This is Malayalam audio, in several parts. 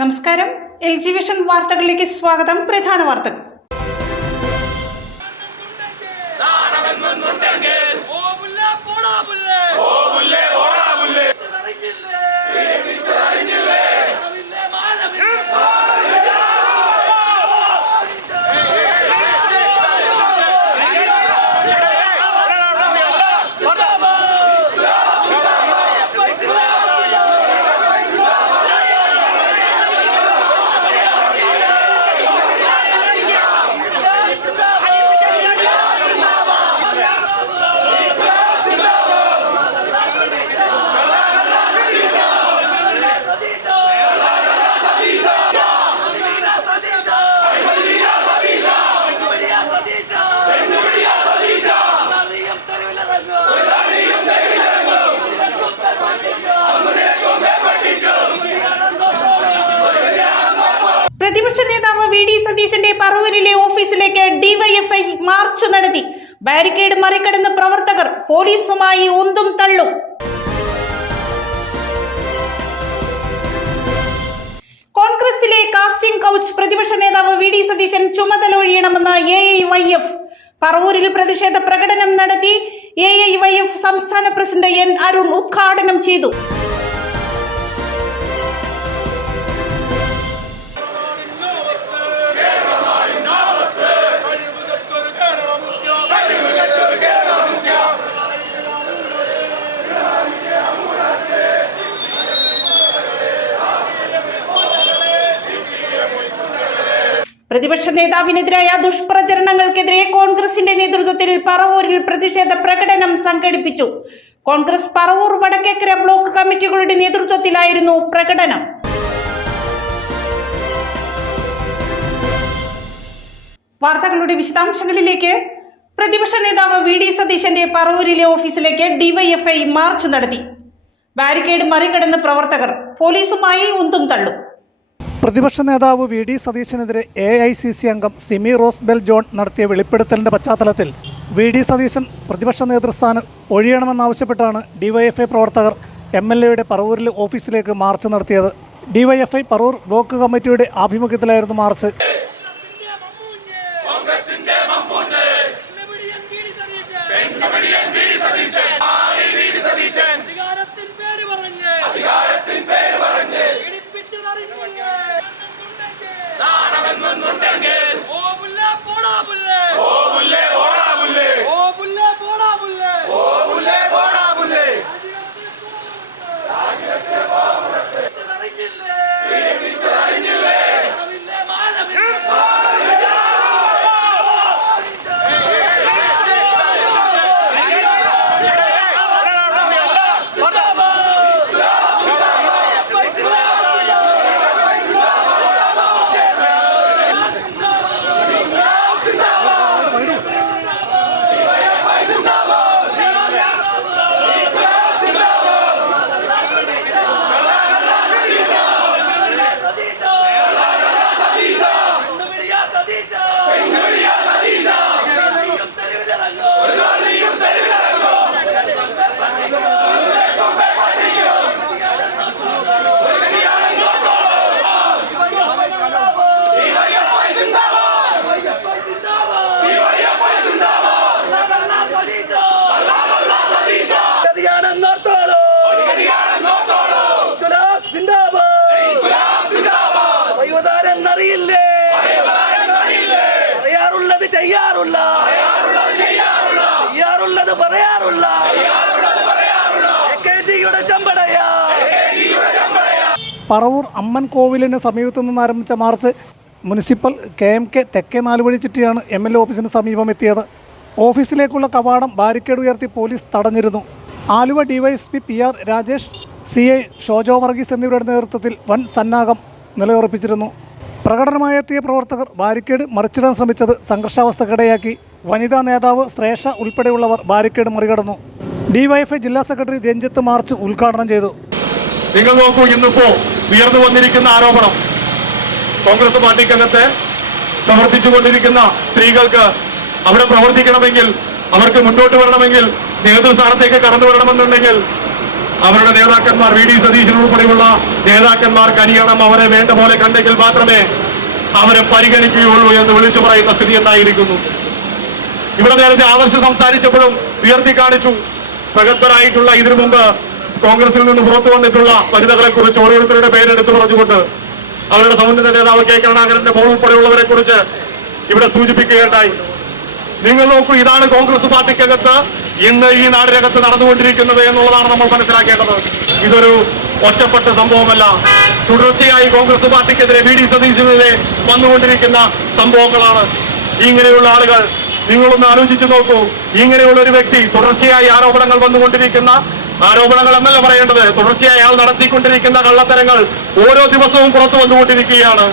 നമസ്കാരം. LG വിഷൻ വാർത്തകളിലേക്ക് സ്വാഗതം. പ്രധാന വാർത്തകൾ. പ്രതിപക്ഷ നേതാവ് VD സതീശന്റെ പറവൂരിലെ ഓഫീസിലേക്ക് DYFI മാർച്ച് നടത്തി. ബാരിക്കേഡ് മറികടന്ന് പ്രവർത്തകർ പോലീസുമായി ഉന്തും തള്ളും. കോൺഗ്രസിലെ കാസ്റ്റിംഗ് കൗച്ച് പ്രതിപക്ഷ നേതാവ് VD സതീശൻ ചുമതല ഒഴിയണമെന്ന് AIYF. പറവൂരിൽ പ്രതിഷേധ പ്രകടനം നടത്തി. AIYF സംസ്ഥാന പ്രസിഡന്റ് N അരുൺ ഉദ്ഘാടനം ചെയ്തു. പ്രതിപക്ഷ നേതാവിനെതിരായ ദുഷ്പ്രചരണങ്ങൾക്കെതിരെ കോൺഗ്രസിന്റെ നേതൃത്വത്തിൽ പറവൂരിൽ പ്രതിഷേധ പ്രകടനം സംഘടിപ്പിച്ചു. കോൺഗ്രസ് പറവൂർ വടക്കേക്കര ബ്ലോക്ക് കമ്മിറ്റികളുടെ നേതൃത്വത്തിലായിരുന്നു പ്രകടനം. വാർത്തകളുടെ വിശദാംശങ്ങളിലേക്ക്. പ്രതിപക്ഷ നേതാവ് VD സതീശന്റെ പറവൂരിലെ ഓഫീസിലേക്ക് DYFI മാർച്ച് നടത്തി. ബാരിക്കേഡ് മറികടന്ന് പ്രവർത്തകർ പോലീസുമായി ഉന്തും തള്ളും. പ്രതിപക്ഷ നേതാവ് VD സതീശനെതിരെ AICC അംഗം സിമി റോസ് ബെൽ ജോൺ നടത്തിയ വെളിപ്പെടുത്തലിന്റെ പശ്ചാത്തലത്തിൽ VD സതീശൻ പ്രതിപക്ഷ നേതൃസ്ഥാനം ഒഴിയണമെന്നാവശ്യപ്പെട്ടാണ് DYFI പ്രവർത്തകർ MLAയുടെ പറവൂരിലെ ഓഫീസിലേക്ക് മാർച്ച് നടത്തിയത്. DYFI പറവൂർ ബ്ലോക്ക് കമ്മിറ്റിയുടെ ആഭിമുഖ്യത്തിലായിരുന്നു മാർച്ച്. പറവൂർ അമ്മൻ കോവിലിന് സമീപത്തു നിന്ന് ആരംഭിച്ച മാർച്ച് മുനിസിപ്പൽ KMK തെക്കേ നാലുവഴി ചുറ്റിയാണ് MLA ഓഫീസിന് സമീപം എത്തിയത്. ഓഫീസിലേക്കുള്ള കവാടം ബാരിക്കേഡ് ഉയർത്തി പോലീസ് തടഞ്ഞിരുന്നു. Aluva DYSP PR Rajesh, CI Shojo Varghese എന്നിവരുടെ നേതൃത്വത്തിൽ വൻ സന്നാഹം നിലയുറപ്പിച്ചിരുന്നു. പ്രകടനമായി എത്തിയ പ്രവർത്തകർ ബാരിക്കേഡ് മറിച്ചിടാൻ ശ്രമിച്ചത് സംഘർഷാവസ്ഥക്കിടയാക്കി. വനിതാ നേതാവ് ശ്രേഷ ഉൾപ്പെടെയുള്ളവർ ബാരിക്കേഡ് മറികടന്നു. DYFI ജില്ലാ സെക്രട്ടറി രഞ്ജിത്ത് മാർച്ച് ഉദ്ഘാടനം ചെയ്തു. നിങ്ങൾ നോക്കൂ, ഇന്നിപ്പോ ഉയർന്നു വന്നിരിക്കുന്ന ആരോപണം കോൺഗ്രസ് പാർട്ടിക്കകത്ത് പ്രവർത്തിച്ചുകൊണ്ടിരിക്കുന്ന സ്ത്രീകൾക്ക് അവിടെ പ്രവർത്തിക്കണമെങ്കിൽ, അവർക്ക് മുന്നോട്ട് വരണമെങ്കിൽ, നേതൃസ്ഥാനത്തേക്ക് കടന്നു വരണമെന്നുണ്ടെങ്കിൽ അവരുടെ നേതാക്കന്മാർ വി ഡി സതീശൻ ഉൾപ്പെടെയുള്ള നേതാക്കന്മാർ കനിയണം, അവരെ വേണ്ട പോലെ കണ്ടെങ്കിൽ മാത്രമേ അവരെ പരിഗണിക്കുകയുള്ളൂ എന്ന് വിളിച്ചു പറയുന്ന സ്ഥിതി എന്തായിരിക്കുന്നു. ഇവിടെ നേരത്തെ ആദർശ് സംസാരിച്ചപ്പോഴും ഉയർത്തി കാണിച്ചു പ്രഗത്ഭരായിട്ടുള്ള ഇതിനു മുമ്പ് കോൺഗ്രസിൽ നിന്ന് പുറത്തു വന്നിട്ടുള്ള വനിതകളെ കുറിച്ച് ഓരോരുത്തരുടെ പേരെടുത്ത് പറഞ്ഞുകൊണ്ട് അവരുടെ സമുന്നത നേതാവ് കെ കരുണാകരന്റെ മോൾ ഉൾപ്പെടെയുള്ളവരെ കുറിച്ച് ഇവിടെ സൂചിപ്പിക്കുകയുണ്ടായി. നിങ്ങൾ നോക്കൂ, ഇതാണ് കോൺഗ്രസ് പാർട്ടിക്കകത്ത് ഇന്ന് ഈ നാടിനകത്ത് നടന്നുകൊണ്ടിരിക്കുന്നത് എന്നുള്ളതാണ് നമ്മൾ മനസ്സിലാക്കേണ്ടത്. ഇതൊരു ഒറ്റപ്പെട്ട സംഭവമല്ല. തുടർച്ചയായി കോൺഗ്രസ് പാർട്ടിക്കെതിരെ വി ഡി സതീശനെതിരെ വന്നുകൊണ്ടിരിക്കുന്ന സംഭവങ്ങളാണ്. ഇങ്ങനെയുള്ള ആളുകൾ, നിങ്ങളൊന്ന് ആലോചിച്ചു നോക്കൂ, ഇങ്ങനെയുള്ള ഒരു വ്യക്തി തുടർച്ചയായി ആരോപണങ്ങൾ വന്നുകൊണ്ടിരിക്കുന്ന, ആരോപണങ്ങൾ എന്നല്ല പറയേണ്ടത്, തുടർച്ചയായി അയാൾ നടത്തിക്കൊണ്ടിരിക്കുന്ന കള്ളത്തരങ്ങൾ ഓരോ ദിവസവും പുറത്തു വന്നുകൊണ്ടിരിക്കുകയാണ്.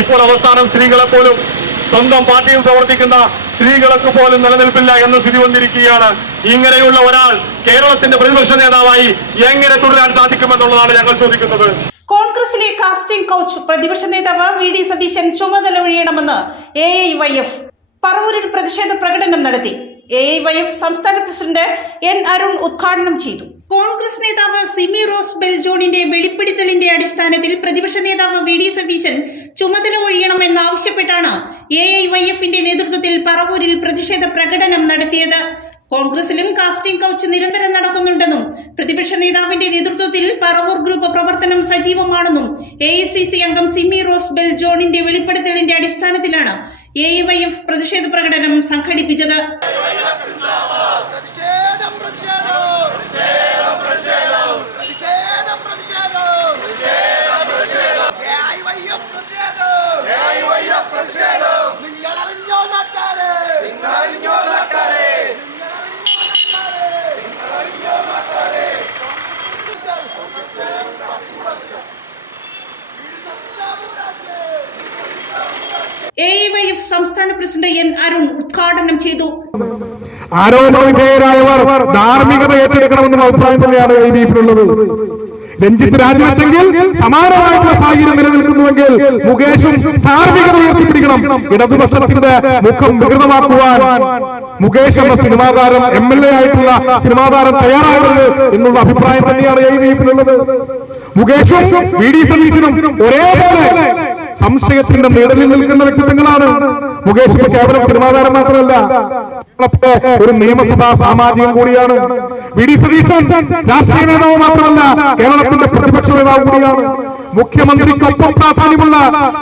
ഇപ്പോൾ അവസാനം സ്ത്രീകളെ പോലും, സ്വന്തം പാർട്ടിയിൽ പ്രവർത്തിക്കുന്ന സ്ത്രീകൾക്ക് പോലും നിലനിൽപ്പില്ല എന്ന സ്ഥിതി വന്നിരിക്കുകയാണ്. ഇങ്ങനെയുള്ള ഒരാൾ കേരളത്തിന്റെ പ്രതിപക്ഷ നേതാവായി എങ്ങനെ തുടരാൻ സാധിക്കുമെന്നുള്ളതാണ് ഞങ്ങൾ ചോദിക്കുന്നത്. കോൺഗ്രസിലെ കാസ്റ്റിംഗ് കൗച്ച് പ്രതിപക്ഷ നേതാവ് വി ഡി സതീശൻ ചുമതല ഒഴിയണമെന്ന് AIYF പറവൂരിൽ പ്രതിഷേധ പ്രകടനം നടത്തി. AIYF സംസ്ഥാന പ്രസിഡന്റ് N അരുൺ ഉദ്ഘാടനം ചെയ്തു. കോൺഗ്രസ് നേതാവ് സിമി റോസ് ബെൽ ജോണിന്റെ വെളിപ്പെടുത്തലിന്റെ അടിസ്ഥാനത്തിൽ പ്രതിപക്ഷ നേതാവ് വി ഡി സതീശൻ ചുമതല ഒഴിയണമെന്നാവശ്യപ്പെട്ടാണ് AIYFന്റെ നേതൃത്വത്തിൽ പറവൂരിൽ പ്രതിഷേധ പ്രകടനം നടത്തിയത്. കോൺഗ്രസിലും കാസ്റ്റിംഗ് കൗച്ച് നിരന്തരം നടക്കുന്നുണ്ടെന്നും പ്രതിപക്ഷ നേതാവിന്റെ നേതൃത്വത്തിൽ പറവൂർ ഗ്രൂപ്പ് പ്രവർത്തനം സജീവമാണെന്നും AICC അംഗം സിമി റോസ് ബെൽ ജോണിന്റെ വെളിപ്പെടുത്തലിന്റെ അടിസ്ഥാനത്തിലാണ് AIYF പ്രതിഷേധ പ്രകടനം സംഘടിപ്പിച്ചത്. AIYF സംസ്ഥാന പ്രസിഡന്റ് N അരുൺ ഉദ്ഘാടനം ചെയ്തു. ആരോപണവിധേയരായവർ ധാർമ്മികത ഏറ്റെടുക്കണമെന്ന അഭിപ്രായം തന്നെയാണ് AIYFിനുള്ളത്. രഞ്ജിത്ത് രാജിവെച്ചെങ്കിൽ സമാനമായിട്ടുള്ള സാഹചര്യം നിലനിൽക്കുന്നുവെങ്കിൽ മുകേഷും ധാർമ്മികത ഉയർത്തിപ്പിടിക്കണം. ഇടതുപക്ഷത്തിന്റെ മുഖം വികൃതമാക്കുവാൻ മുകേഷ് എന്ന സിനിമാ താരം, MLA ആയിട്ടുള്ള സിനിമാ താരം തയ്യാറാകരുത് എന്നുള്ള അഭിപ്രായം തന്നെയാണ് AIYFിനുള്ളത്. മുകേഷും വി ഡി സതീശനും ഒരേപോലെ സംശയത്തിന്റെ നിഴലിൽ നിൽക്കുന്ന വ്യക്തിത്വങ്ങളാണ്. മുകേഷ് കേവലം സിനിമാ താരം മാത്രമല്ല, ഒരു നിയമസഭാ സാമാജികൻ കൂടിയാണ്. വി ഡി സതീശൻ രാഷ്ട്രീയ നേതാവ് മാത്രമല്ല, കേരളത്തിന്റെ പ്രതിപക്ഷ നേതാവ് കൂടിയാണ്. മുഖ്യമന്ത്രിക്കൊപ്പം പ്രാധാന്യമുള്ള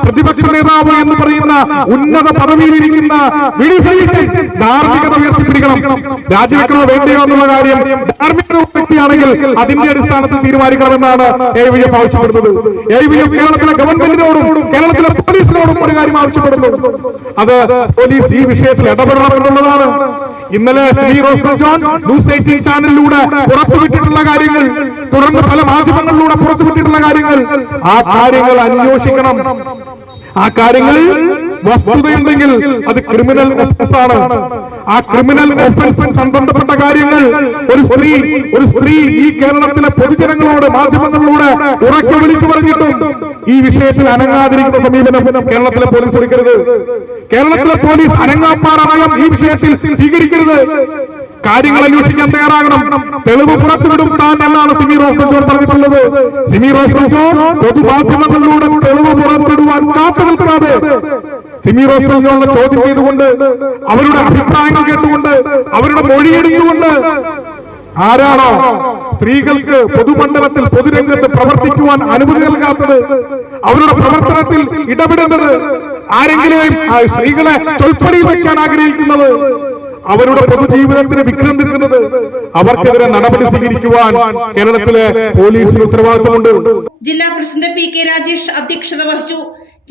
പ്രതിപക്ഷ നേതാവ് എന്ന് പറയുന്ന ഉന്നത പദവിയിലിരിക്കുന്ന വി ഡി സതീശൻ ധാർമ്മികത ഉയർത്തിപ്പിടിക്കണം. രാജിവെക്കണോ വേണ്ടയോ എന്നുള്ള കാര്യം ധാർമ്മിക വ്യക്തിയാണെങ്കിൽ അതിന്റെ അടിസ്ഥാനത്തിൽ തീരുമാനിക്കണമെന്നാണ് AIYF ആവശ്യപ്പെടുന്നത്. AIYF കേരളത്തിലെ ഗവൺമെന്റിനോടും കേരളത്തിലെ പോലീസിനോടും ഒരു കാര്യം ആവശ്യപ്പെടുന്നു. അത് പോലീസ് ഈ വിഷയത്തിൽ ഇടപെടണം എന്നുള്ളതാണ്. ഇന്നലെ Simi rose bell John news 18 ചാനലിലൂടെ പുറത്തുവിട്ടിട്ടുള്ള കാര്യങ്ങൾ, തുടർന്ന് പല മാധ്യമങ്ങളിലൂടെ പുറത്തുവിട്ടിട്ടുള്ള കാര്യങ്ങൾ, ആ കാര്യങ്ങൾ അന്വേഷിക്കണം. ആ കാര്യങ്ങൾ വസ്തുതയുണ്ടെങ്കിൽ അത് ക്രിമിനൽ ഒഫൻസ് ആണ്. ആ ക്രിമിനൽ ഒഫൻസ് സംബന്ധപ്പെട്ട കാര്യങ്ങൾ ഒരു സ്ത്രീ ഈ കേരളത്തിലെ പൊതുജനങ്ങളോട് മാധ്യമങ്ങളിലൂടെ ഉറക്കെ വിളിച്ചു പറഞ്ഞിട്ടും ഈ വിഷയത്തിൽ അനങ്ങാതിരിക്കുന്ന സമീപനം കേരളത്തിലെ പോലീസ് എടുക്കരുത്. കേരളത്തിലെ പോലീസ് അനങ്ങാപ്പാറ നയം ഈ വിഷയത്തിൽ സ്വീകരിക്കരുത്. കാര്യങ്ങൾ അന്വേഷിക്കാൻ തയ്യാറാകണം. തെളിവ് പുറത്തുവിടും താൻ എന്നാണ് സിമി റോസ് ബെൽ ജോൺ പറഞ്ഞിട്ടുള്ളത്. സിമി റോസ് ബെൽ ജോൺ പൊതുമാധ്യമങ്ങളിലൂടെ തെളിവ് പുറത്തുവിടുവാൻ കാത്തു നിൽക്കാതെ സിമി റോസ് ബെൽ ജോണിനെ ചോദ്യം ചെയ്തുകൊണ്ട്, അവരുടെ അഭിപ്രായങ്ങൾ കേട്ടുകൊണ്ട്, അവരുടെ മൊഴിയെടുത്തുകൊണ്ട്, ആരാണോ സ്ത്രീകൾക്ക് പൊതുമണ്ഡലത്തിൽ പൊതുരംഗത്ത് പ്രവർത്തിക്കുവാൻ അനുമതി നൽകാത്തത്, അവരുടെ പ്രവർത്തനത്തിൽ ഇടപെടുന്നത്, ആരെങ്കിലും സ്ത്രീകളെ ചൊൽപ്പടിയിൽ വയ്ക്കാൻ ആഗ്രഹിക്കുന്നത്, അവരുടെ പൊതുജീവിതത്തിന് വിഘ്നം നിൽക്കുന്നത്, അവർക്കെതിരെ നടപടി സ്വീകരിക്കുവാൻ കേരളത്തിലെ പോലീസിന് ഉത്തരവാദിത്തമുണ്ട്. ജില്ലാ പ്രസിഡന്റ് PK രാജേഷ് അധ്യക്ഷത വഹിച്ചു.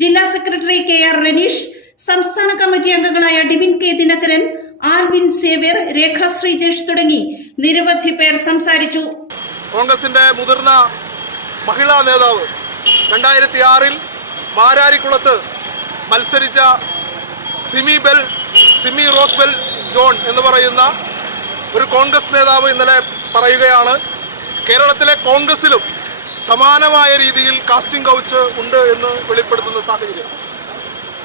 ജില്ലാ സെക്രട്ടറി KR റനീഷ്, സംസ്ഥാന കമ്മിറ്റി അംഗങ്ങളായ ഡിവിൻ K ദിനകരൻ, ആർവിൻ സേവ്യർ, രേഖ ശ്രീജേഷ് തുടങ്ങി നിരവധി പേർ സംസാരിച്ചു. കോൺഗ്രസിന്റെ മുതിർന്ന മഹിളാ നേതാവ് 2006 മാരാരിക്കുളത്ത് മത്സരിച്ച സിമി റോസ് ബെൽ ജോൺ എന്ന് പറയുന്ന ഒരു കോൺഗ്രസ് നേതാവ് ഇന്നലെ പറയുകയാണ്, കേരളത്തിലെ കോൺഗ്രസിലും സമാനമായ രീതിയിൽ കാസ്റ്റിംഗ് കൗച്ച് ഉണ്ട് എന്ന് വെളിപ്പെടുത്തുന്ന സാഹചര്യം.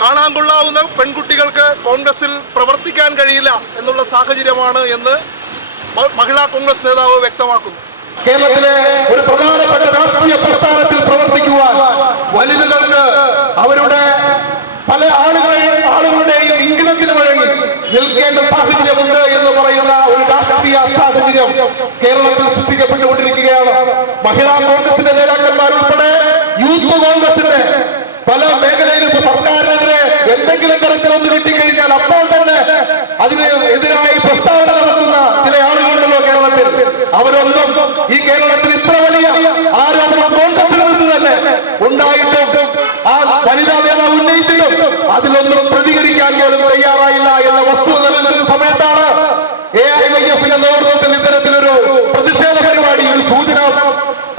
കാണാൻ കൊള്ളാവുന്ന പെൺകുട്ടികൾക്ക് കോൺഗ്രസിൽ പ്രവർത്തിക്കാൻ കഴിയില്ല എന്നുള്ള സാഹചര്യമാണ് എന്ന് മഹിളാ കോൺഗ്രസ് നേതാവ് വ്യക്തമാക്കുന്നു. കേരളത്തിലെ ഒരു പ്രധാനപ്പെട്ട രാഷ്ട്രീയ പ്രസ്ഥാനത്തിൽ പ്രവർത്തിക്കുവാൻ വനിതകൾക്ക് അവരുടെ പല ആളുകളുടെയും ഇംഗിതത്തിന് വഴങ്ങി നിൽക്കേണ്ട സാഹചര്യമുണ്ട് എന്ന് പറയുന്ന ഒരു രാഷ്ട്രീയ സാഹചര്യം കേരളത്തിൽ സൃഷ്ടിക്കപ്പെട്ടുകൊണ്ടിരിക്കുകയാണ്. മഹിളാ കോൺഗ്രസിന്റെ നേതാക്കന്മാരുൾപ്പെടെ യൂത്ത് കോൺഗ്രസിന്റെ പല മേഖലയിലും സർക്കാരിനെതിരെ എന്തെങ്കിലും തരത്തിലൊന്ന് കിട്ടിക്കഴിഞ്ഞാൽ അപ്പോൾ തന്നെ അതിന് എതിരായി പ്രസ്താവന നടത്തുന്ന ചില ആളുകളുണ്ടല്ലോ കേരളത്തിൽ. അവരൊന്നും ഈ കേരളത്തിൽ ഇത്ര വലിയ ആരോപണം കോൺഗ്രസിൽ നിന്ന് തന്നെ ഉണ്ടായിട്ടും ആ വനിതാ നേതാവ് ഉന്നയിച്ചിട്ടും അതിലൊന്നും പ്രതികരിക്കാൻ പോലും തയ്യാറായില്ല എന്ന വസ്തുത നിലനിൽക്കുന്ന സമയത്താണ് AIYF-ന്റെ നേതൃത്വത്തിൽ ഇത്തരത്തിലൊരു പ്രതിഷേധ പരിപാടി, ഒരു സൂചനാ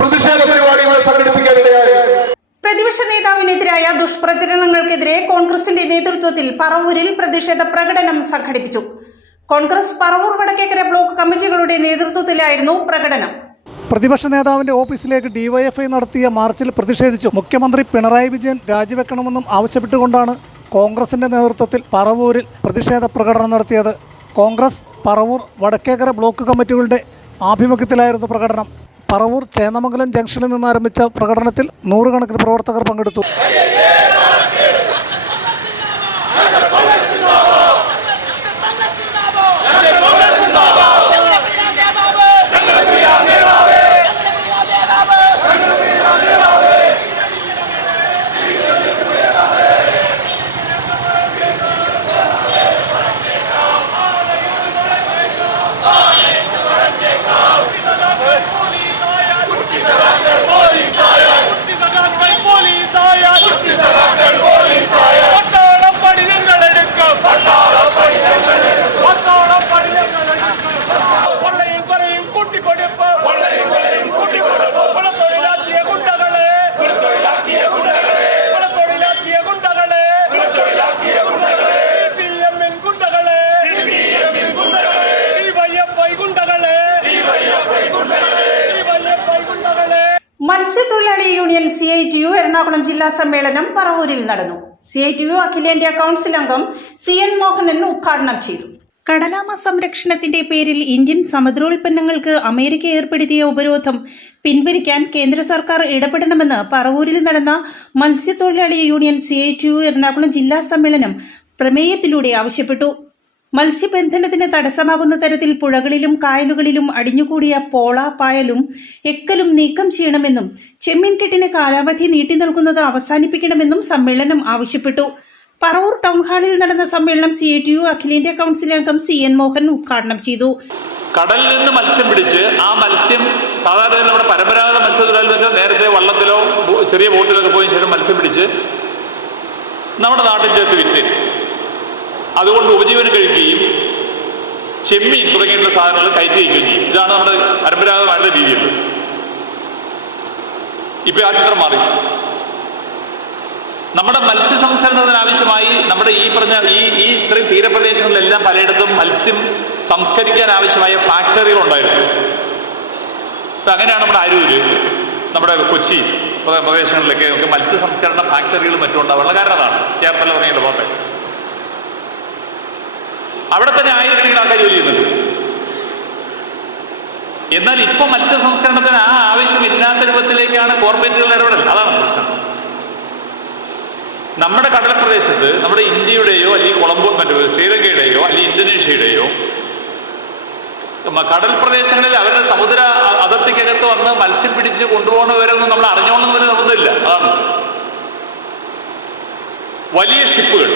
പ്രതിഷേധ പരിപാടി ഇവിടെ സംഘടിപ്പിക്കാനിടയായത്. പ്രതിപക്ഷ നേതാവിനെതിരായ ദുഷ്പ്രചരണങ്ങൾക്കെതിരെ കോൺഗ്രസിന്റെ നേതൃത്വത്തിൽ പറവൂരിൽ പ്രതിഷേധ പ്രകടനം സംഘടിപ്പിച്ചു. കോൺഗ്രസ് പറവൂർ വടക്കേക്കര ബ്ലോക്ക് കമ്മിറ്റികളുടെ നേതൃത്വത്തിലായിരുന്നു പ്രകടനം. പ്രതിപക്ഷ നേതാവിന്റെ ഓഫീസിലേക്ക് ഡിവൈഎഫ്ഐ നടത്തിയ മാർച്ചിൽ പ്രതിഷേധിച്ചു മുഖ്യമന്ത്രി പിണറായി വിജയൻ രാജിവെക്കണമെന്നും ആവശ്യപ്പെട്ടുകൊണ്ടാണ് കോൺഗ്രസിന്റെ നേതൃത്വത്തിൽ പറവൂരിൽ പ്രതിഷേധ പ്രകടനം നടത്തിയത്. കോൺഗ്രസ് പറവൂർ വടക്കേക്കര ബ്ലോക്ക് കമ്മിറ്റികളുടെ ആഭിമുഖ്യത്തിലായിരുന്നു പ്രകടനം. പറവൂർ ചേന്നമംഗലം ജംഗ്ഷനിൽ നിന്ന് ആരംഭിച്ച പ്രകടനത്തിൽ നൂറുകണക്കിന് പ്രവർത്തകർ പങ്കെടുത്തു. മത്സ്യത്തൊഴിലാളി യൂണിയൻ CITU എറണാകുളം ജില്ലാ സമ്മേളനം പറവൂരിൽ നടന്നു. CITU അഖിലേന്ത്യാ കൗൺസിൽ അംഗം CN മോഹനൻ ഉദ്ഘാടനം ചെയ്തു. കടലാമ സംരക്ഷണത്തിന്റെ പേരിൽ ഇന്ത്യൻ സമുദ്രോൽപ്പന്നങ്ങൾക്ക് അമേരിക്ക ഏർപ്പെടുത്തിയ ഉപരോധം പിൻവലിക്കാൻ കേന്ദ്ര സർക്കാർ ഇടപെടണമെന്ന് പറവൂരിൽ നടന്ന മത്സ്യത്തൊഴിലാളി യൂണിയൻ CITU എറണാകുളം ജില്ലാ സമ്മേളനം പ്രമേയത്തിലൂടെ ആവശ്യപ്പെട്ടു. മത്സ്യബന്ധനത്തിന് തടസ്സമാകുന്ന തരത്തിൽ പുഴകളിലും കായലുകളിലും അടിഞ്ഞുകൂടിയ പോള, പായലും എക്കലും നീക്കം ചെയ്യണമെന്നും ചെമ്മീൻകെട്ടിന് കാലാവധി നീട്ടി നൽകുന്നത് അവസാനിപ്പിക്കണമെന്നും സമ്മേളനം ആവശ്യപ്പെട്ടു. പറവൂർ ടൗൺ ഹാളിൽ നടന്ന സമ്മേളനം CITU അഖിലേന്ത്യാ കൗൺസിൽ അംഗം CN മോഹൻ ഉദ്ഘാടനം ചെയ്തു. കടലിൽ നിന്ന് മത്സ്യം പിടിച്ച് ആ മത്സ്യം സാധാരണ നമ്മുടെ പരമ്പരാഗത മത്സ്യത്തൊഴിലാളികൾക്ക് നേരത്തെ വള്ളത്തിലോ ചെറിയ ബോട്ടിലൊക്കെ പോയി ശേഷം മത്സ്യം പിടിച്ച് നമ്മുടെ നാട്ടിൻ്റെ വിറ്റ് അതുകൊണ്ട് ഉപജീവനം കഴിക്കുകയും ചെമ്മീൻ തുടങ്ങിയിട്ടുള്ള സാധനങ്ങൾ കയറ്റി വയ്ക്കുകയും ചെയ്യും. ഇതാണ് നമ്മുടെ പരമ്പരാഗതമായിട്ടുള്ള രീതിയുണ്ട്. ഇപ്പം ആ ചിത്രം മാറി. നമ്മുടെ മത്സ്യ സംസ്കരണത്തിന് ആവശ്യമായി നമ്മുടെ ഈ പറഞ്ഞ ഈ ഇത്രയും തീരപ്രദേശങ്ങളിലെല്ലാം പലയിടത്തും മത്സ്യം സംസ്കരിക്കാൻ ആവശ്യമായ ഫാക്ടറികൾ ഉണ്ടായിരുന്നു. ഇപ്പം അങ്ങനെയാണ് നമ്മുടെ അരൂര്, നമ്മുടെ കൊച്ചി പ്രദേശങ്ങളിലൊക്കെ നമുക്ക് മത്സ്യ സംസ്കരണ ഫാക്ടറികളും മറ്റും ഉണ്ടാവാനുള്ള കാരണം അതാണ്. ചേർത്തല തുടങ്ങിയുള്ള പോട്ടെ, അവിടെ തന്നെ ആയിരക്കണക്കിന് ആൾക്കാർ ജോലി ചെയ്യുന്നുണ്ട്. എന്നാൽ ഇപ്പം മത്സ്യ സംസ്കരണത്തിന് ആ ആവശ്യമില്ലാത്ത രൂപത്തിലേക്കാണ് കോർപ്പറേറ്റുകളുടെ ഇടപെടൽ. അതാണ് പ്രശ്നം. നമ്മുടെ കടൽപ്രദേശത്ത് നമ്മുടെ ഇന്ത്യയുടെയോ അല്ലെങ്കിൽ കൊളംബോ ശ്രീലങ്കയുടെയോ അല്ലെങ്കിൽ ഇന്തോനേഷ്യയുടെയോ കടൽ പ്രദേശങ്ങളിൽ അവരുടെ സമുദ്ര അതിർത്തിക്കകത്ത് വന്ന് മത്സ്യം പിടിച്ച് കൊണ്ടുപോകുന്നവരൊന്നും നമ്മൾ അറിഞ്ഞോണമെന്ന് വരെ നിർബന്ധമില്ല. അതാണ് വലിയ ഷിപ്പുകൾ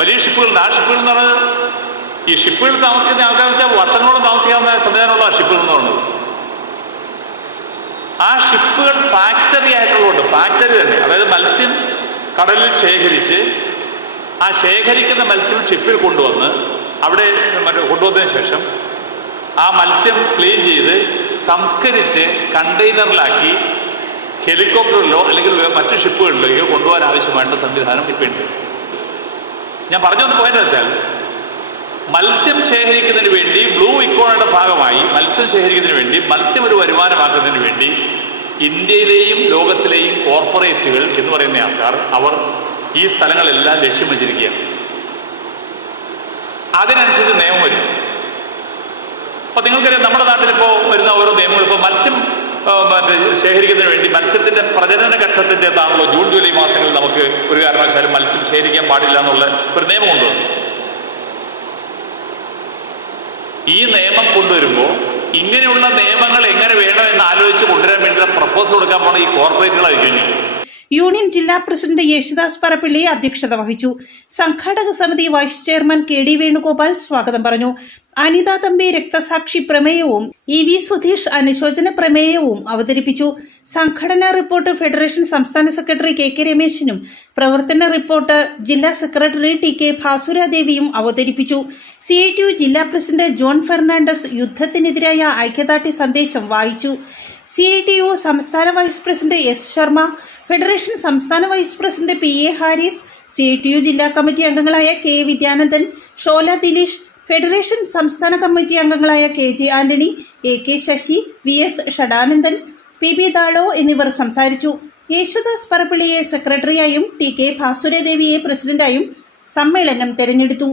ആ ഷിപ്പുകൾ എന്ന് പറയുന്നത് ഈ ഷിപ്പുകളിൽ താമസിക്കുന്ന ആൾക്കാരെന്ന് വെച്ചാൽ വർഷങ്ങളോളം താമസിക്കാവുന്ന സംവിധാനമുള്ള ഷിപ്പുകൾ എന്ന് പറയുന്നത്. ആ ഷിപ്പുകൾ ഫാക്ടറി ആയിട്ടുള്ളതുകൊണ്ട് ഫാക്ടറി തന്നെ, അതായത് മത്സ്യം കടലിൽ ശേഖരിച്ച് ആ ശേഖരിക്കുന്ന മത്സ്യം ഷിപ്പിൽ കൊണ്ടുവന്ന് അവിടെ കൊണ്ടുവന്നതിന് ശേഷം ആ മത്സ്യം ക്ലീൻ ചെയ്ത് സംസ്കരിച്ച് കണ്ടെയ്നറിലാക്കി ഹെലികോപ്റ്ററിലോ അല്ലെങ്കിൽ മറ്റു ഷിപ്പുകളിലേക്കോ കൊണ്ടുപോകാൻ ആവശ്യമായിട്ടുള്ള സംവിധാനം ഇപ്പം ഉണ്ട്. ഞാൻ പറഞ്ഞു വന്ന പോയിന്റ് വെച്ചാൽ മത്സ്യം ശേഖരിക്കുന്നതിന് വേണ്ടി ബ്ലൂ ഇക്കോണമിയുടെ ഭാഗമായി മത്സ്യം ശേഖരിക്കുന്നതിന് വേണ്ടി മത്സ്യം ഒരു വരുമാനമാക്കുന്നതിന് വേണ്ടി ഇന്ത്യയിലെയും ലോകത്തിലെയും കോർപ്പറേറ്റുകൾ എന്ന് പറയുന്ന ആൾക്കാർ അവർ ഈ സ്ഥലങ്ങളെല്ലാം ലക്ഷ്യം വെച്ചിരിക്കുകയാണ്. അതിനനുസരിച്ച് നിയമം വരും. അപ്പോൾ നിങ്ങൾക്കറിയാം നമ്മുടെ നാട്ടിലിപ്പോൾ വരുന്ന ഓരോ നിയമങ്ങൾ, ഇപ്പോൾ മത്സ്യം ശേഖരിക്കുന്നതിന് വേണ്ടി മത്സ്യത്തിൻ്റെ പ്രജനന ഘട്ടത്തിൻ്റെതാണല്ലോ ജൂൺ ജൂലൈ മാസങ്ങളിൽ നമുക്ക് ഒരു കാരണവശാലും മത്സ്യം ശേഖരിക്കാൻ പാടില്ല എന്നുള്ള ഒരു നിയമം കൊണ്ടുവന്നു. ഈ നിയമം കൊണ്ടുവരുമ്പോൾ ഇങ്ങനെയുള്ള നിയമങ്ങൾ എങ്ങനെ വേണമെന്ന് ആലോചിച്ച് കൊണ്ടുവരാൻ വേണ്ടി പ്രപ്പോസൽ കൊടുക്കാൻ പോണ ഈ കോർപ്പറേറ്റുകളായിരിക്കും. യൂണിയൻ ജില്ലാ പ്രസിഡന്റ് യേശുദാസ് പറപ്പള്ളി അധ്യക്ഷത വഹിച്ചു. സംഘാടക സമിതി vice chairman K D Venugopal സ്വാഗതം പറഞ്ഞു. അനിത തമ്പി രക്തസാക്ഷി പ്രമേയവും ഇ വി സുധീഷ് അനുശോചന പ്രമേയവും അവതരിപ്പിച്ചു. സംഘടനാ റിപ്പോർട്ട് ഫെഡറേഷൻ സംസ്ഥാന സെക്രട്ടറി കെ കെ രമേശിനും പ്രവർത്തന റിപ്പോർട്ട് ജില്ലാ സെക്രട്ടറി ടി കെ ഭാസുരാദേവിയും അവതരിപ്പിച്ചു. CITU ജില്ലാ പ്രസിഡന്റ് ജോൺ ഫെർണാണ്ടസ് യുദ്ധത്തിനെതിരായ ഐക്യദാർഢ്യ സന്ദേശം വായിച്ചു. CITU സംസ്ഥാന vice president S Sharma, federation സംസ്ഥാന vice president PA Haris, CITU ജില്ലാ കമ്മിറ്റി അംഗങ്ങളായ കെ വിദ്യാനന്ദൻ, ഷോല ദിലീഷ്, ഫെഡറേഷൻ സംസ്ഥാന കമ്മിറ്റി അംഗങ്ങളായ KJ Antony, AK Sasi, VS Shadanandan, PB ദാളോ എന്നിവർ സംസാരിച്ചു. യേശുദാസ് പറപ്പള്ളിയെ സെക്രട്ടറിയായും TK ഭാസുരദേവിയെ പ്രസിഡന്റായും സമ്മേളനം തെരഞ്ഞെടുത്തു.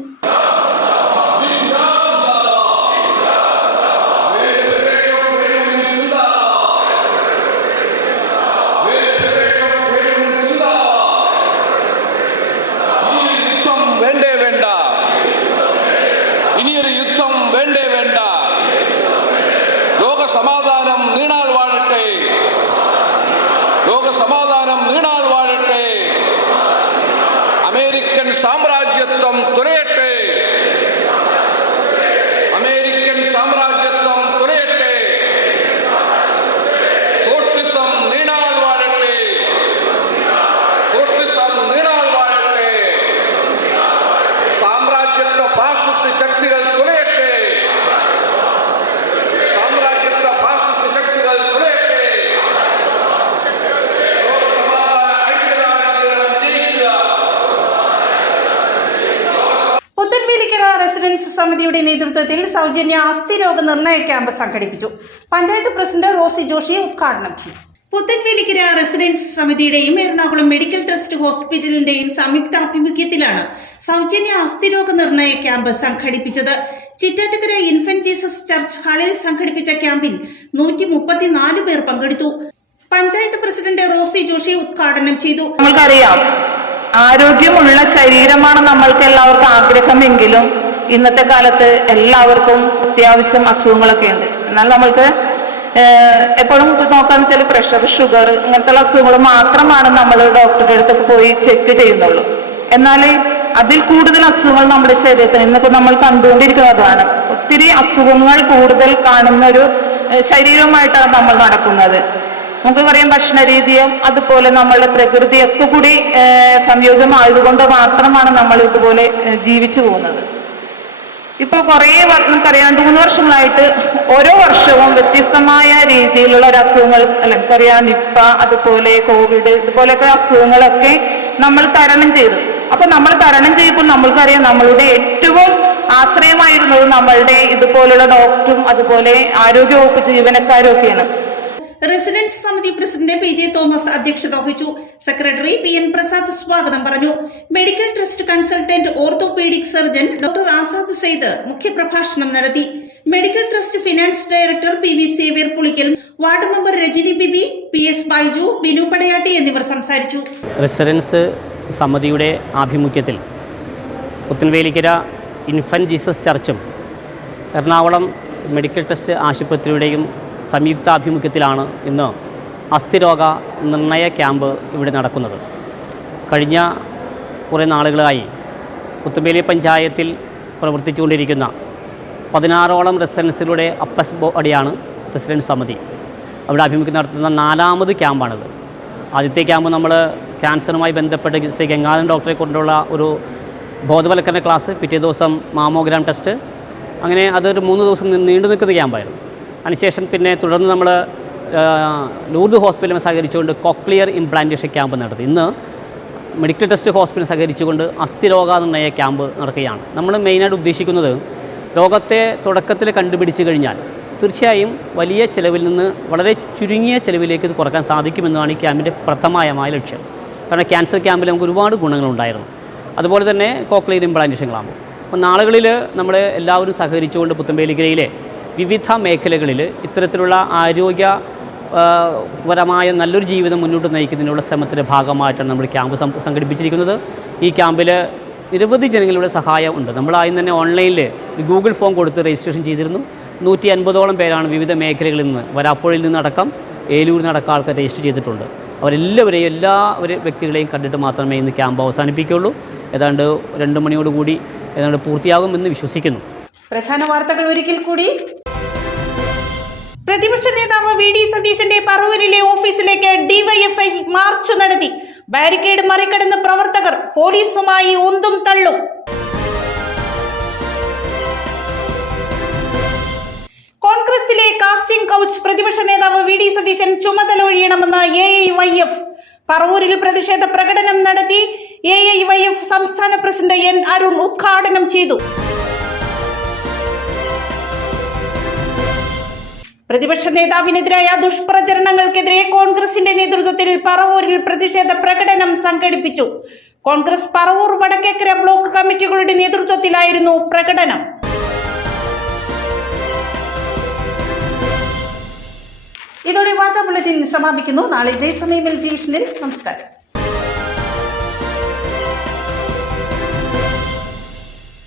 ഇനിയൊരു യുദ്ധം വേണ്ടേ വേണ്ട. ലോക സമാധാനം നീണാൾ വാഴട്ടെ, ലോക സമാധാനം നീണാൾ വാഴട്ടെ. അമേരിക്കൻ സാമ്രാജ്യത്വം തുലയട്ടെ, അമേരിക്കൻ സാമ്രാജ്യത്വം തുലയട്ടെ. Socialism നീണാൾ വാഴട്ടെ, socialism നീണാൾ വാഴട്ടെ. സാമ്രാജ്യത്വ ഫാസിസ്റ്റ് ശക്തികൾ തുലയട്ടെ, സാമ്രാജ്യത്വ ഫാസിസ്റ്റ് ശക്തികൾ തുലയട്ടെ. ലോകസമാധാന ഐക്യദാർഢ്യം വിജയിക്കുക. പുത്തൻവേലിക്കര റെസിഡൻസ് സമിതിയുടെ നേതൃത്വത്തിൽ സൗജന്യ അസ്ഥിരോഗ നിർണയ ക്യാമ്പ് സംഘടിപ്പിച്ചു. പഞ്ചായത്ത് പ്രസിഡന്റ് റോസി ജോഷി ഉദ്ഘാടനം ചെയ്തു. പുത്തൻവേലിക്കര റെസിഡൻസ് സമിതിയുടെയും എറണാകുളം മെഡിക്കൽ ട്രസ്റ്റ് ഹോസ്പിറ്റലിന്റെയും സംയുക്താഭിമുഖ്യത്തിലാണ് സൗജന്യ അസ്ഥിരോഗ നിർണയ ക്യാമ്പ് സംഘടിപ്പിച്ചത്. ചിറ്റാറ്റുകര ഇൻഫന്റ് ജീസസ് ചർച്ച് ഹാളിൽ സംഘടിപ്പിച്ച ക്യാമ്പിൽ 134 പേർ പങ്കെടുത്തു. പഞ്ചായത്ത് പ്രസിഡന്റ് റോസി ജോഷി ഉദ്ഘാടനം ചെയ്തു. നമ്മൾക്കറിയാം, ആരോഗ്യമുള്ള ശരീരമാണ് നമ്മൾക്ക് എല്ലാവർക്കും ആഗ്രഹമെങ്കിലും ഇന്നത്തെ കാലത്ത് എല്ലാവർക്കും അത്യാവശ്യം അസുഖങ്ങളൊക്കെ ഉണ്ട്. എന്നാൽ നമ്മൾക്ക് എപ്പോഴും നോക്കാന്ന് വെച്ചാൽ പ്രഷർ, ഷുഗർ ഇങ്ങനത്തെ അസുഖങ്ങൾ മാത്രമാണ് നമ്മൾ ഡോക്ടറുടെ അടുത്തൊക്കെ പോയി ചെക്ക് ചെയ്യുന്നുള്ളൂ. എന്നാൽ അതിൽ കൂടുതൽ അസുഖങ്ങൾ നമ്മുടെ ശരീരത്തിൽ ഇന്നിപ്പോൾ നമ്മൾ കണ്ടുകൊണ്ടിരിക്കുന്നതാണ്. ഒത്തിരി അസുഖങ്ങൾ കൂടുതൽ കാണുന്ന ഒരു ശരീരവുമായിട്ടാണ് നമ്മൾ നടക്കുന്നത്. നമുക്ക് പറയാം, ഭക്ഷണ രീതിയും അതുപോലെ നമ്മളുടെ പ്രകൃതിയൊക്കെ കൂടി സംയോജനമായതുകൊണ്ട് മാത്രമാണ് നമ്മൾ ഇതുപോലെ ജീവിച്ചു പോകുന്നത്. ഇപ്പോൾ കുറേ നമുക്കറിയാം, 2-3 വർഷങ്ങളായിട്ട് ഓരോ വർഷവും വ്യത്യസ്തമായ രീതിയിലുള്ള ഒരു അസുഖങ്ങൾ, നമുക്കറിയാം നിപ്പ, അതുപോലെ കോവിഡ്, ഇതുപോലെയൊക്കെ അസുഖങ്ങളൊക്കെ നമ്മൾ തരണം ചെയ്തു. അപ്പൊ നമ്മൾ തരണം ചെയ്യുമ്പോൾ നമ്മൾക്കറിയാം നമ്മളുടെ ഏറ്റവും ആശ്രയമായിരുന്നത് നമ്മളുടെ ഇതുപോലുള്ള ഡോക്ടറും അതുപോലെ ആരോഗ്യവകുപ്പ് ജീവനക്കാരും ഒക്കെയാണ്. റെസിഡൻസ് സമിതി പ്രസിഡന്റ് PJ തോമസ് അധ്യക്ഷത വഹിച്ചു. സെക്രട്ടറി PN പ്രസാദ് സ്വാഗതം പറഞ്ഞു. Medical trust consultant orthopaedic surgeon doctor Azad Syed മുഖ്യപ്രഭാഷണം നടത്തി. Medical trust finance director PV Xavier Pulickal, ward member Rajani Bibi, PS Baiju, Binu Padayatti എന്നിവർ സംസാരിച്ചു. റെസിഡൻസ് സമിതിയുടെ ആഭിമുഖ്യത്തിൽ പുത്തൻവേലിക്കര ഇൻഫന്റ് ജീസസ് ചർച്ചും എറണാകുളം മെഡിക്കൽ ട്രസ്റ്റ് ആശുപത്രിയുടെയും സംയുക്താഭിമുഖ്യത്തിലാണ് ഇന്ന് അസ്ഥിരോഗ നിർണയ ക്യാമ്പ് ഇവിടെ നടക്കുന്നത്. കഴിഞ്ഞ കുറേ നാളുകളായി പുത്തുമ്പേലി പഞ്ചായത്തിൽ പ്രവർത്തിച്ചുകൊണ്ടിരിക്കുന്ന 16ഓളം റെസിഡൻസിലൂടെ അപ്പസ് ബോഡിയാണ് റെസിഡൻസ് സമിതി. അവിടെ ആഭിമുഖ്യം നടത്തുന്ന 4ാമത് ക്യാമ്പാണിത്. ആദ്യത്തെ ക്യാമ്പ് നമ്മൾ ക്യാൻസറുമായി ബന്ധപ്പെട്ട് ശ്രീ ഗംഗാധരൻ ഡോക്ടറെ കൊണ്ടുള്ള ഒരു ബോധവൽക്കരണ ക്ലാസ്, പിറ്റേ ദിവസം മാമോഗ്രാം ടെസ്റ്റ്, അങ്ങനെ അതൊരു 3 ദിവസം നീണ്ടു നിൽക്കുന്ന ക്യാമ്പായിരുന്നു. അതിനുശേഷം പിന്നെ തുടർന്ന് നമ്മൾ ലൂർദ് ഹോസ്പിറ്റലുമായി സഹകരിച്ചുകൊണ്ട് കോക്ലിയർ ഇംപ്ലാന്റേഷൻ ക്യാമ്പ് നടത്തി. ഇന്ന് മെഡിക്കൽ ട്രസ്റ്റ് ഹോസ്പിറ്റൽ സഹകരിച്ചുകൊണ്ട് അസ്ഥിരോഗ നിർണയ ക്യാമ്പ് നടക്കുകയാണ്. നമ്മൾ മെയിനായിട്ട് ഉദ്ദേശിക്കുന്നത്, രോഗത്തെ തുടക്കത്തിൽ കണ്ടുപിടിച്ച് കഴിഞ്ഞാൽ തീർച്ചയായും വലിയ ചിലവിൽ നിന്ന് വളരെ ചുരുങ്ങിയ ചിലവിലേക്ക് ഇത് കുറക്കാൻ സാധിക്കുമെന്നാണ് ഈ ക്യാമ്പിൻ്റെ പ്രഥമമായ ലക്ഷ്യം. കാരണം ക്യാൻസർ ക്യാമ്പിൽ നമുക്ക് ഒരുപാട് ഗുണങ്ങളുണ്ടായിരുന്നു. അതുപോലെ തന്നെ കോക്ലിയർ ഇംപ്ലാന്റേഷനുകളാകുമ്പോൾ അപ്പോൾ നാളുകളിൽ നമ്മൾ എല്ലാവരും സഹകരിച്ചുകൊണ്ട് പുത്തമ്പേലിക്കരയിലെ വിവിധ മേഖലകളിൽ ഇത്തരത്തിലുള്ള ആരോഗ്യപരമായ നല്ലൊരു ജീവിതം മുന്നോട്ട് നയിക്കുന്നതിനുള്ള ശ്രമത്തിൻ്റെ ഭാഗമായിട്ടാണ് നമ്മൾ ക്യാമ്പ് സംഘടിപ്പിച്ചിരിക്കുന്നത്. ഈ ക്യാമ്പിൽ നിരവധി ജനങ്ങളുടെ സഹായം ഉണ്ട്. നമ്മൾ ആദ്യം തന്നെ ഓൺലൈനിൽ ഗൂഗിൾ ഫോം കൊടുത്ത് രജിസ്ട്രേഷൻ ചെയ്തിരുന്നു. 150ഓളം പേരാണ് വിവിധ മേഖലകളിൽ നിന്ന്, വരാപ്പുഴയിൽ നിന്നടക്കം ഏലൂരിൽ നിന്നടക്കം ആൾക്കാർ രജിസ്റ്റർ ചെയ്തിട്ടുണ്ട്. അവരെല്ലാവരെയും എല്ലാ വ്യക്തികളെയും കണ്ടിട്ട് മാത്രമേ ഇന്ന് ക്യാമ്പ് അവസാനിപ്പിക്കുകയുള്ളൂ. ഏതാണ്ട് 2 മണിയോടുകൂടി ഏതാണ്ട് പൂർത്തിയാകുമെന്ന് വിശ്വസിക്കുന്നു. പ്രധാന വാർത്തകൾ ഒരിക്കൽ കൂടി. പ്രതിപക്ഷ നേതാവ് വി.ഡി. സതീശന്റെ പറവൂരിലെ ഓഫീസിലേക്ക് ഡിവൈഎഫ്ഐ മാർച്ച് നടത്തി. ബാരിക്കേഡ് മറികടന്ന് പ്രവർത്തകർ പോലീസുമായി ഉന്തും തള്ളും. കോൺഗ്രസിലെ കാസ്റ്റിംഗ് കൗച്ച് പ്രതിപക്ഷ നേതാവ് വി.ഡി. സതീശൻ ചുമതലയൊഴിയണമെന്ന് AIYF. പറവൂരിൽ പ്രതിഷേധ പ്രകടനം നടത്തി. AIYF സംസ്ഥാന പ്രസിഡന്റ് N. അരുൺ ഉദ്ഘാടനം ചെയ്തു. പ്രതിപക്ഷ നേതാവിനെതിരായ ദുഷ്പ്രചരണങ്ങൾക്കെതിരെ കോൺഗ്രസിന്റെ നേതൃത്വത്തിൽ പറവൂരിൽ പ്രതിഷേധ പ്രകടനം സംഘടിപ്പിച്ചു. കോൺഗ്രസ് പറവൂർ വടക്കേക്കര ബ്ലോക്ക് കമ്മിറ്റികളുടെ നേതൃത്വത്തിലായിരുന്നു പ്രകടനം. ഇതോടെ വാർത്താ ബുള്ളറ്റിൻ സമാപിക്കുന്നു. നാളെ ഇതേ സമയം LG വിഷനിൽ. നമസ്കാരം.